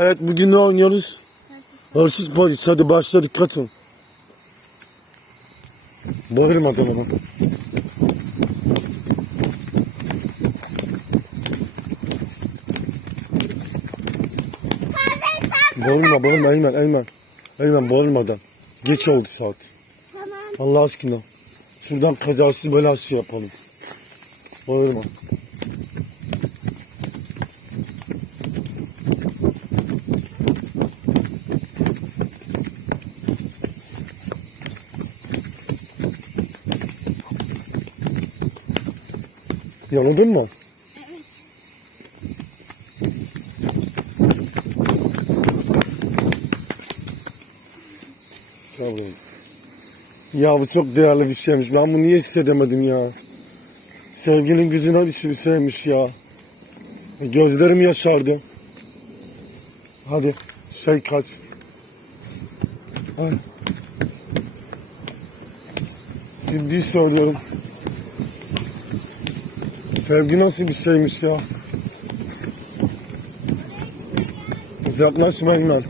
Evet bugün ne oynuyoruz? Hırsız polis hadi başladık kaçın. Bağırma adamı. Bağırma bağırma Eymen Eymen. Eymen bağırmadan. Geç oldu saat. Tamam. Allah aşkına. Şuradan kazasız belasız yapalım. Bağırma. Yanıldın mı? Tamam. Ya bu çok değerli bir şeymiş. Ben bunu niye hissedemedim ya? Sevginin gücüne bir şey- şeymiş ya. Gözlerim yaşardı. Hadi şey kaç. Ay. Ciddi söylüyorum. Sevgi nasıl bir şeymiş ya? Uzaklaşmayın ben.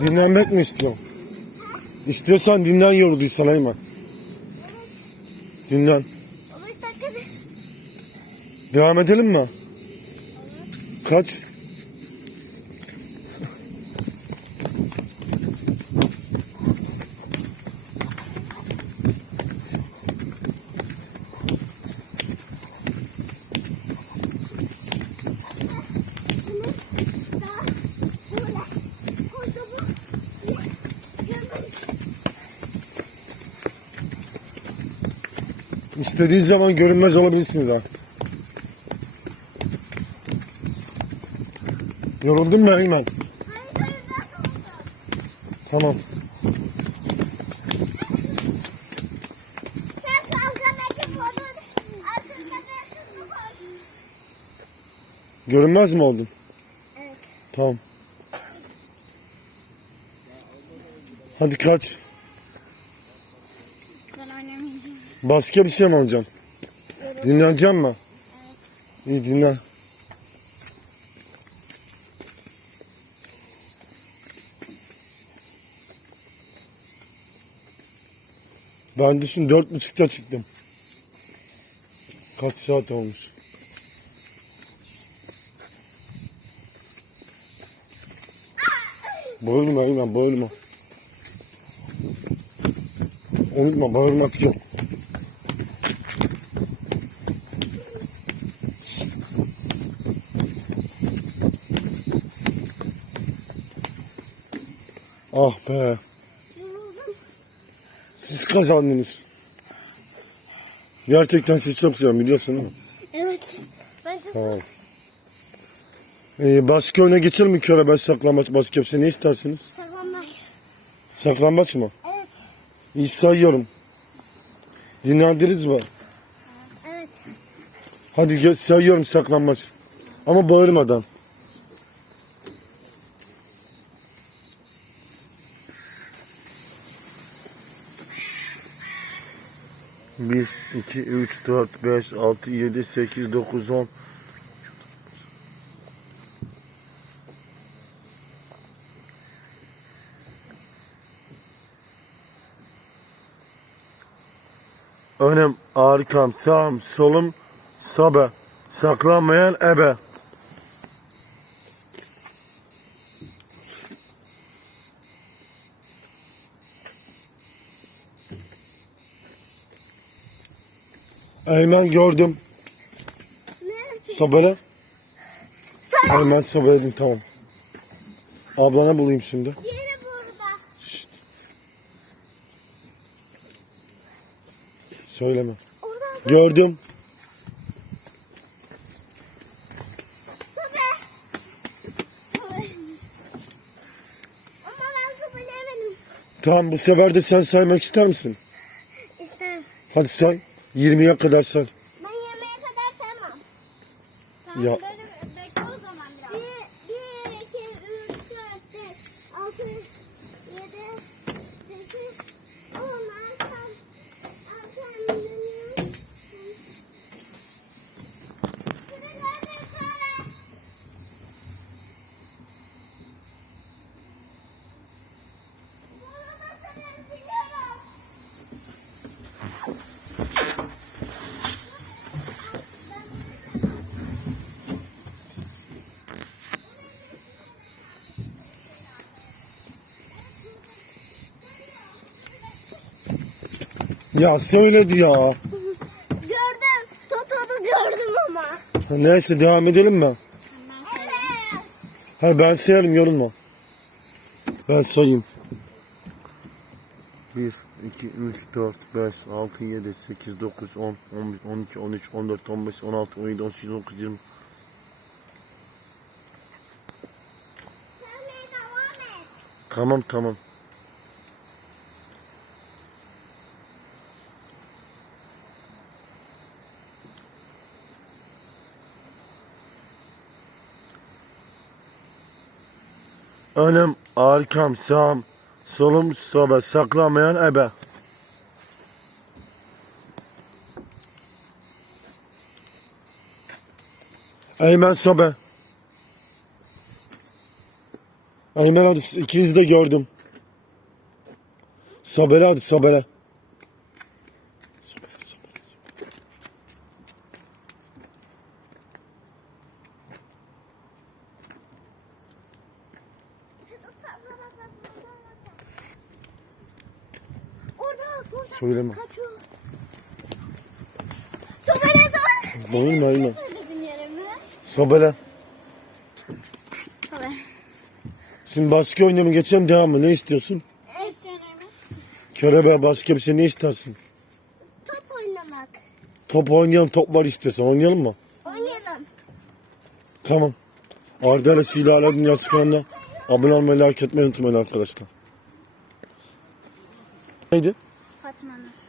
Dinlenmek mi istiyorsun? İstiyorsan dinlen yorulduysan Eymen. Dinlen. 15 dakika bir. Devam edelim mi? Kaç? Daha. Böyle. Kocaman. Hemen. İstediğin zaman görünmez olabilirsiniz ha. Yoruldun mu Eymen? Tamam. Görünmez mi oldun? Evet. Tamam. Hadi kaç. Ben oynamayacağım. Başka bir şey mi alacaksın? Dinleneceksin mi? İyi dinlen. Ben düşün dört buçukta çıktım. Kaç saat olmuş? Bağırma Eymen bağırma. Unutma bağırmak yok. Ah be. Siz kazandınız. Gerçekten siz çok seviyorum biliyorsun değil mi? Evet. Ben şu Tamam. Ee, başka öne geçelim mi körebe saklambaç başka bir şey ne istersiniz? saklanmak. Saklambaç mı? Evet. İyi sayıyorum. Dinlendiniz mi? Evet. Hadi gel, sayıyorum saklanmaç. Ama bağırmadan. Bir, iki, üç, dört, beş, altı, yedi, sekiz, dokuz, on. Önüm, arkam, sağım, solum, sabe. Saklanmayan ebe. Eymen gördüm. Sabele. Sana. Eymen sabeledim tamam. Ablana bulayım şimdi. Yeri burada. Şşt. Söyleme. Orada. Gördüm. Sobe. Ama ben sobeleyemedim. Tamam bu sefer de sen saymak ister misin? İsterim. Hadi say. 20'ye kadar say. Ben yemeğe kadar saymam. Tamam Ya. böyle Ya söyledi ya. Gördüm. Toto'da gördüm ama. Neyse devam edelim mi? Evet. Ha ben sayarım yorulma. Ben sayayım. 1, 2, 3, 4, 5, 6, 7, 8, 9, 10, 11, 12, 13, 14, 15, 16, 17, 18, 19, 20. Saymaya devam et. Tamam tamam. Önüm, arkam, sağım, solum, sobe, saklamayan ebe. Eymen sobe. Eymen hadi ikinizi de gördüm. Sobele hadi sobele. Söyleme. Sobele Eymen. Söyledin yerimi. Sobele. Sobele. Şimdi başka oyuna mı geçelim devam mı? Ne istiyorsun? Ne istiyorsun? Körebe başka bir şey ne istersin? Top oynamak. Top oynayalım top var istiyorsan oynayalım mı? Oynayalım. Tamam. Arda ile Silahlar Dünyası kanalına abone olmayı, like etmeyi unutmayın arkadaşlar. Neydi? Nur.